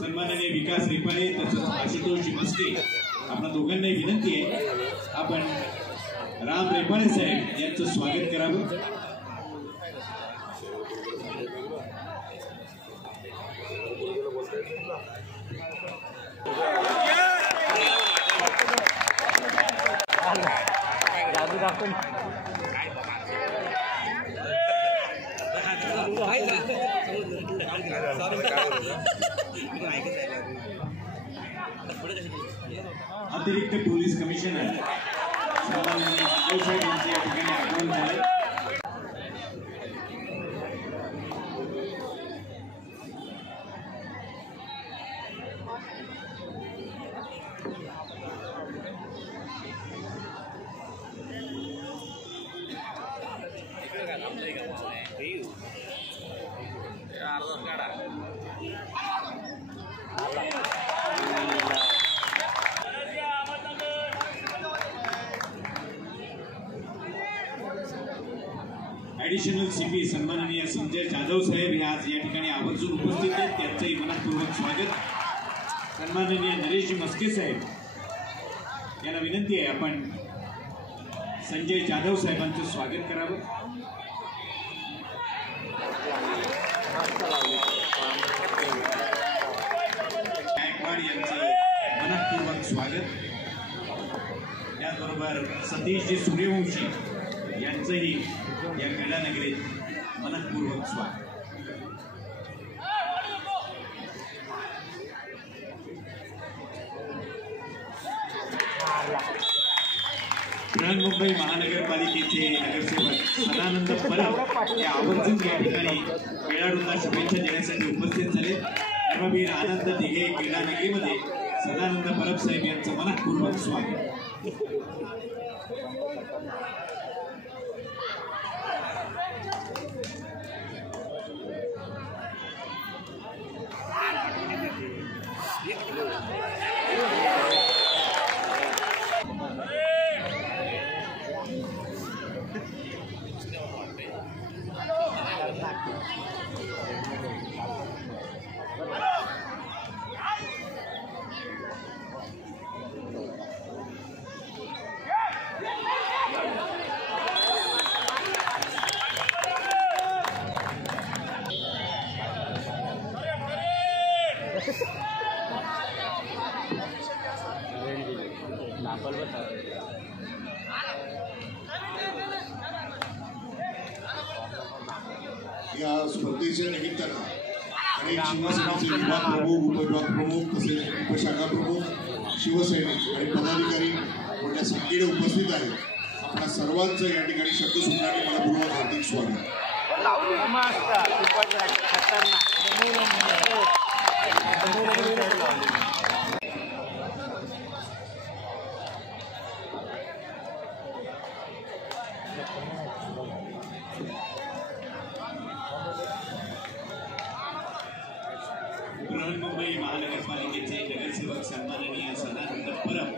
सन्माननीय विकास रिपाळे तसंच आशुतोष मस्के आपल्या दोघांनाही विनंती आहे आपण राम रिपाळे साहेब यांचं स्वागत करावं। अतिरिक्त पोलीस कमिशनर सन्माननीय जाधव साहेब यांचे या ठिकाणी आगमन झाले। ॲडिशनल सीपी सन्माननीय संजय जाधव साहेब आज या ठिकाणी आवर्जून उपस्थित आहेत, त्यांचंही मनपूर्वक स्वागत। सन्माननीय नरेश मस्के साहेब यांना विनंती आहे आपण संजय जाधव साहेबांचं स्वागत करावं। गायकवाड यांचं मनपूर्वक स्वागत। त्याचबरोबर सतीशजी सूर्यवंशी यांचंही या क्रीडा नगरीत मनपूर्वक स्वागत। बृहन्मुंबई महानगरपालिकेचे नगरसेवक सदानंद परब या आवर्जून या ठिकाणी खेळाडूंना शुभेच्छा देण्यासाठी उपस्थित झाले। धर्मवीर आनंद दिघे क्रीडा नगरीमध्ये सदानंद परब साहेब यांचं मनपूर्वक स्वागत। या स्पर्धेच्या निमित्तानं अनेक शिवसेनेचे विभाग प्रमुख उपविभाग प्रमुख तसेच उपशाखा प्रमुख शिवसैनिक आणि पदाधिकारी मोठ्या संख्येने उपस्थित आहेत। आपल्या सर्वांचं या ठिकाणी शब्द सुनाने मनपूर्वक हार्दिक स्वागत। बृहन्मुंबई महानगरपालिकेचे नगरसेवक सन्माननीय सदानंद परब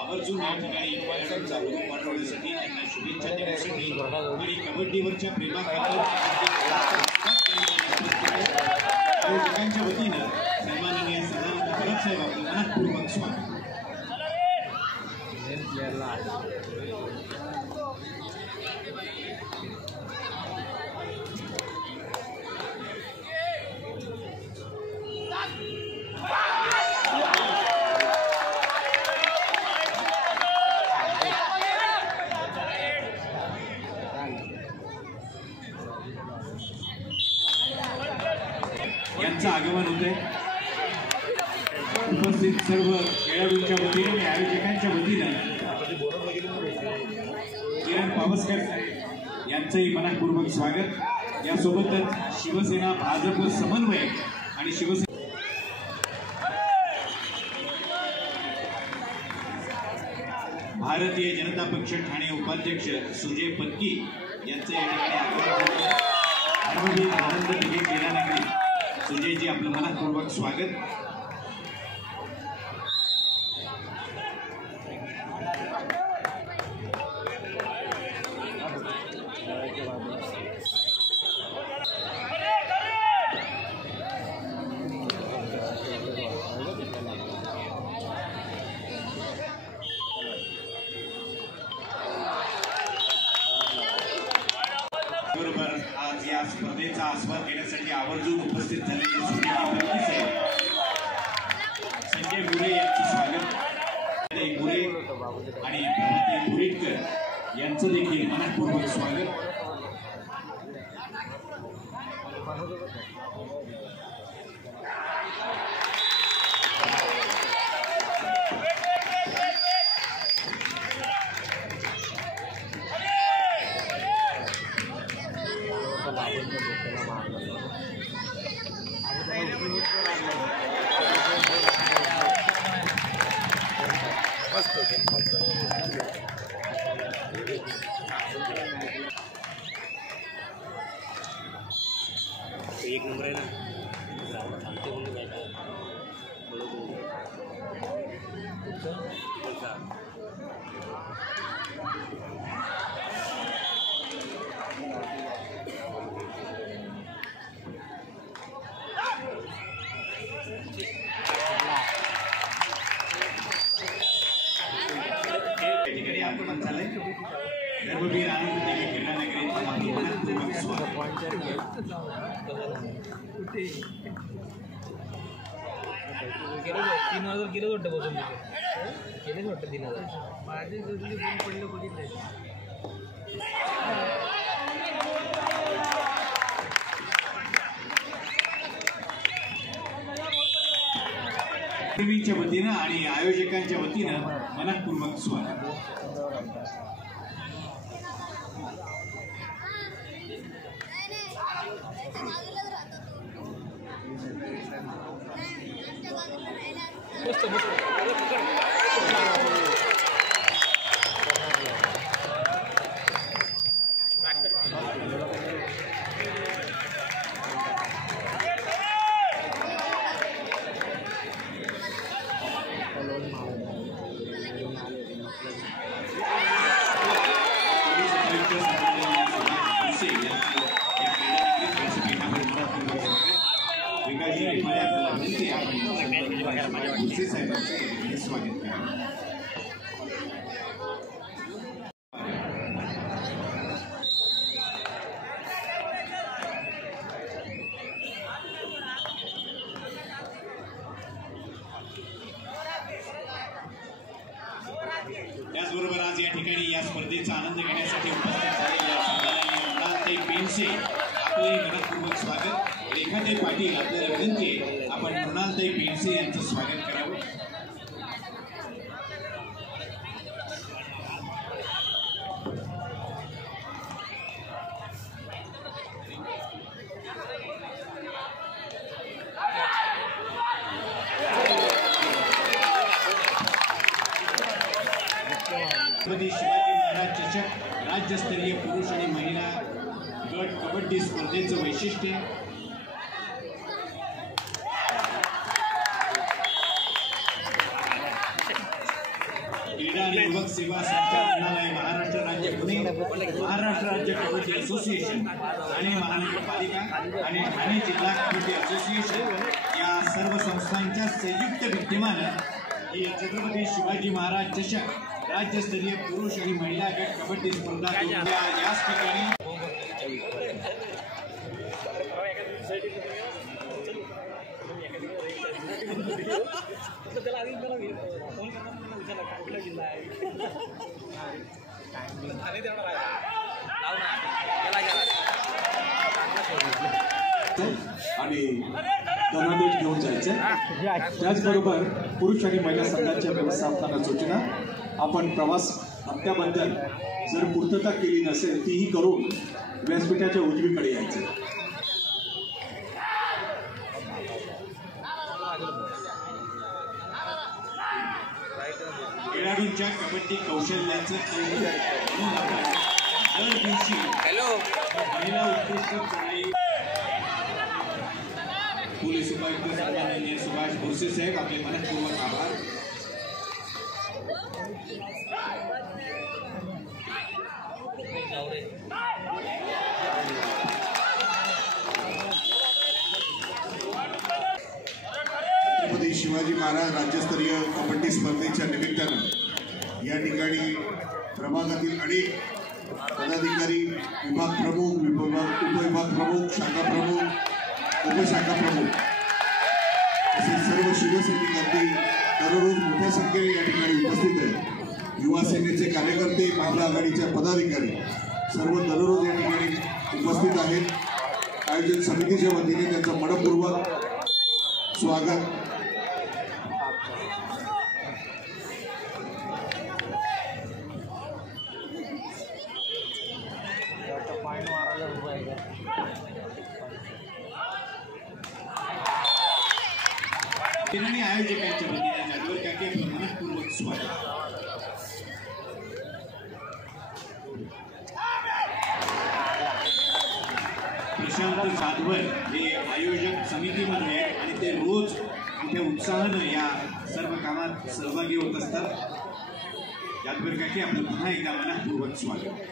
आवर्जून या ठिकाणी खेळाडूंचा ग्रुप वाढवण्यासाठी त्यांना शुभेच्छा देण्यासाठी आणि कबड्डीवरच्या प्रेमाखातर आयोजकांच्या वतीनं सन्माननीय सदानंद परब साहेब आपलं मनपूर्वक स्वागत। यांचं आगमन होते। उपस्थित सर्व खेळाडूंच्या वतीने आणि आयोजकांच्या वतीने किरण पावसकर यांचंही मनपूर्वक स्वागत। यासोबतच शिवसेना भाजप समन्वय आणि शिवसेना भारतीय जनता पक्ष ठाणे उपाध्यक्ष सुजय पत्की यांचं या ठिकाणी आगमन। आनंद दिघे क्रीडा नगरी सुजयजी आपलं मनपूर्वक स्वागत। ठिकाणी आगमन झालंय गर्भवीर आनंद देवी क्रीडा नगरी मनपूर्वक स्वागत. तीन हजार केलं वाटतं बसून केलेच वाटतं 3000 माझे जरुरी फोन पडलं बघितलं. टीव्हीच्या वतीनं आणि आयोजकांच्या वतीनं मनपूर्वक स्वागत. स्वागत त्याचबरोबर आज या ठिकाणी या स्पर्धेचा आनंद घेण्यासाठी उपस्थित झालेल्या संघाला पेनसे आपले मनपूर्वक स्वागत. रेखाताई पाटील आपल्याला विनंती आहे आपण मृणालताई पेनसे यांचं स्वागत करावं. छत्रपती शिवाजी महाराज चषक राज्यस्तरीय पुरुष आणि महिला गट कबड्डी स्पर्धेचं वैशिष्ट्य क्रीडा आणि युवक सेवा संचालनालय महाराष्ट्र राज्य पुणे, महाराष्ट्र राज्य कबड्डी असोसिएशन आणि महानगरपालिका आणि ठाणे जिल्हा कबड्डी असोसिएशन या सर्व संस्थांच्या संयुक्त विद्यमानं ही छत्रपती शिवाजी महाराज चषक राज्यस्तरीय पुरुष आणि महिला गट कबड्डी स्पर्धा याच ठिकाणी आणि धनादेश घेऊन जायचे. त्याचबरोबर पुरुष आणि महिला संघाच्या व्यवस्थापनाच्या सूचना आपण प्रवास हप्त्याबद्दल जर पूर्तता केली नसेल तीही करून व्यासपीठाच्या उजवीकडे यायचे. खेळाडूंच्या कबड्डी कौशल्याचं दर दिवशी महिला उत्कृष्ट चढाई पोलीस उपायुक्त सन्माननीय सुभाष भोरसे साहेब आपले मनपूर्वक आभार. छत्रपती शिवाजी महाराज राज्यस्तरीय कबड्डी स्पर्धेच्या निमित्तानं या ठिकाणी प्रभागातील अनेक पदाधिकारी, विभाग प्रमुख, उपविभाग प्रमुख, शाखा प्रमुख, उपशाखा प्रमुख असे सर्व शिवसैनिक अगदी दररोज मोठ्या संख्येने या ठिकाणी उपस्थित आहेत. युवा सेनेचे कार्यकर्ते, महिला आघाडीच्या पदाधिकारी सर्व दररोज या ठिकाणी उपस्थित आहेत. आयोजन समितीच्या वतीने त्यांचं मनपूर्वक स्वागत. आणि आयोजकांच्या वतीने नागवर काके आपलं मनपूर्वक स्वागत. प्रशांत जाधवर हे आयोजक समितीमध्ये आहेत आणि ते रोज मोठ्या उत्साहानं या सर्व कामात सहभागी होत असतात. याचबरोबर काय की आपलं पुन्हा एकदा मनपूर्वक स्वागत.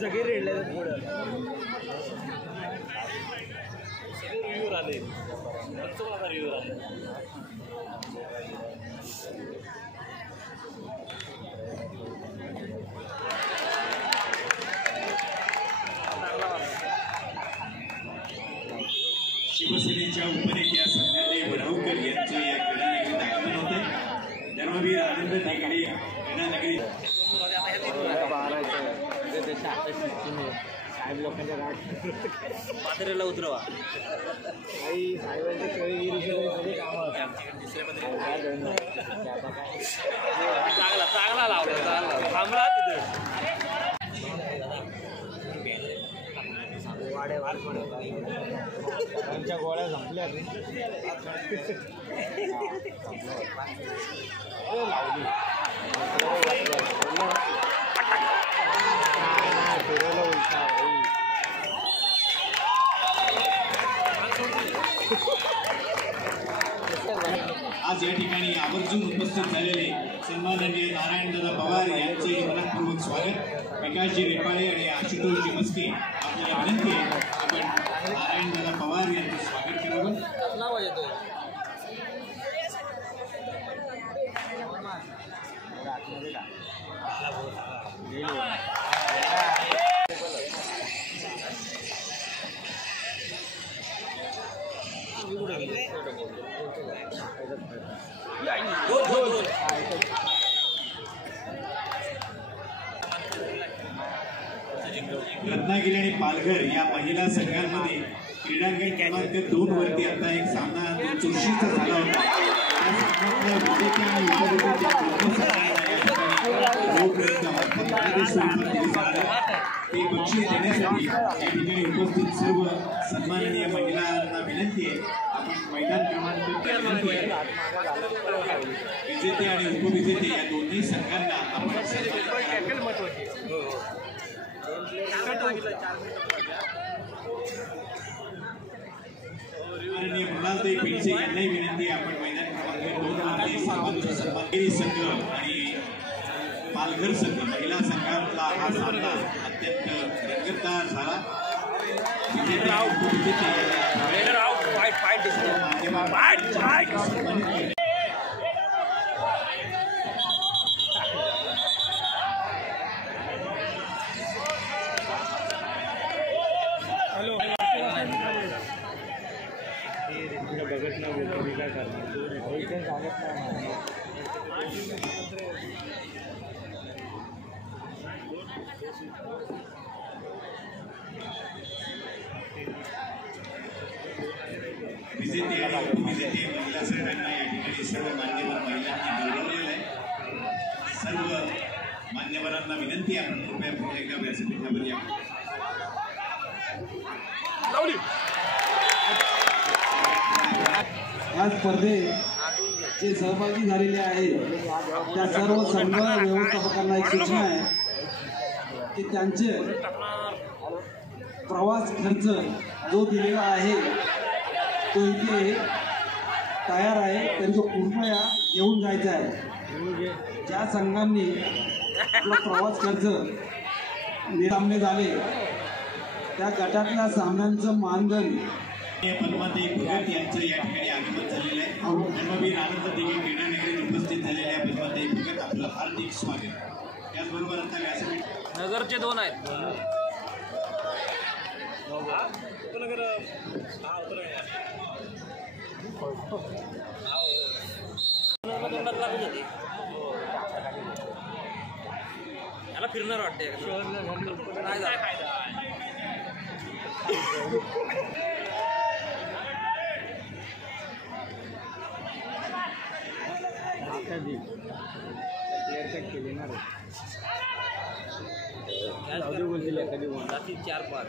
सगळे रेडले पुढं सगळे रिव्ह्यू आले रिव्ह्यू आले. शिवसेनेच्या उपनेत्या संध्याताई वडगावकर यांचे या क्रीडानगरीत आगमन होते. धर्मवीर आनंद नेगडे क्रीडानगरी साहेब लोकांच्या पात्रेला उतरवा काही साहेबांचे सगळे कामं चांगला चांगला लावला चांगला थांबला तिथे वाड्या त्यांच्या गोळ्या संपल्या लावली आज या ठिकाणी आवर्जून उपस्थित झालेले सन्माननीय नारायणदादा पवार यांचे मनपूर्वक स्वागत. प्रकाशजी रेपाळे आणि आशुतोषजी मस्के आपल्याला विनंती आहे आपण नारायणदादा पवार यांचं स्वागत करावं. रत्नागिरी आणि पालघर या महिला संघांमध्ये क्रीडांगण क्रमांक 2 वरती आता एक सामना चुरशीचा झाला होता. त्या सामन्यातल्या विजेत्या आणि ते बक्षीस देण्यासाठी या ठिकाणी उपस्थित सर्व सन्माननीय महिलांना विनंती आहे आपण मैदान क्रमांक विजेते आणि उपविजेते या दोन्ही संघांना आपण माननीय मृणालताई पिंचे यांनाही विनंती आहे आपण मैदान क्रमांक 2 मध्ये सन्मानगिरी संघ आणि पालघर संघ महिला संघातला हा सामना अत्यंत रंगतदार झाला. बघत नाही काय करणार विजेते आणि उपविजेते महिला संघांना या ठिकाणी सर्व मान्यवर महिलांनी गौरवलेलं आहे. सर्व मान्यवरांना विनंती आहे आपण कृपया पुन्हा एकदा व्यासपीठावर या. या स्पर्धेत जे सहभागी झालेले आहेत त्या सर्व संघ व्यवस्थापकांना एक सूचना आहे की त्यांचे प्रवास खर्च जो दिलेला आहे तो इथे तयार आहे, त्यांचं पूर्ण येऊन जायचं आहे. ज्या संघांनी आपला प्रवास खर्च सामने झाले त्या गटातल्या सामन्यांचं मानधन पद्माताई भगत यांचं या ठिकाणी आगमन झालेलं आहे. धर्मवीर आनंद दिघे क्रीडा नगरीत उपस्थित झालेल्या पद्माताई भगत आपलं हार्दिक स्वागत. त्याचबरोबर आता व्यासपीठ नगरचे 2 आहेत. याला फिरणार वाटते नाही जा. कधी 4-5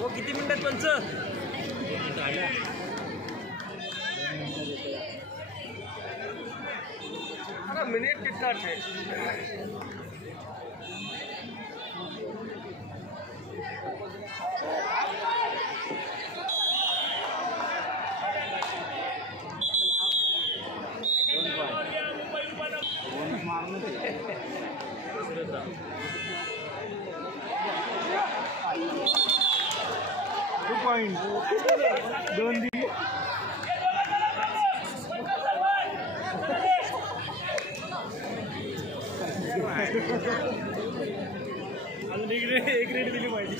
हो किती मिनिटात पंच मिनिट कितना है. पॉइंट 2 दिली. अजून एक रेट दिली पाहिजे.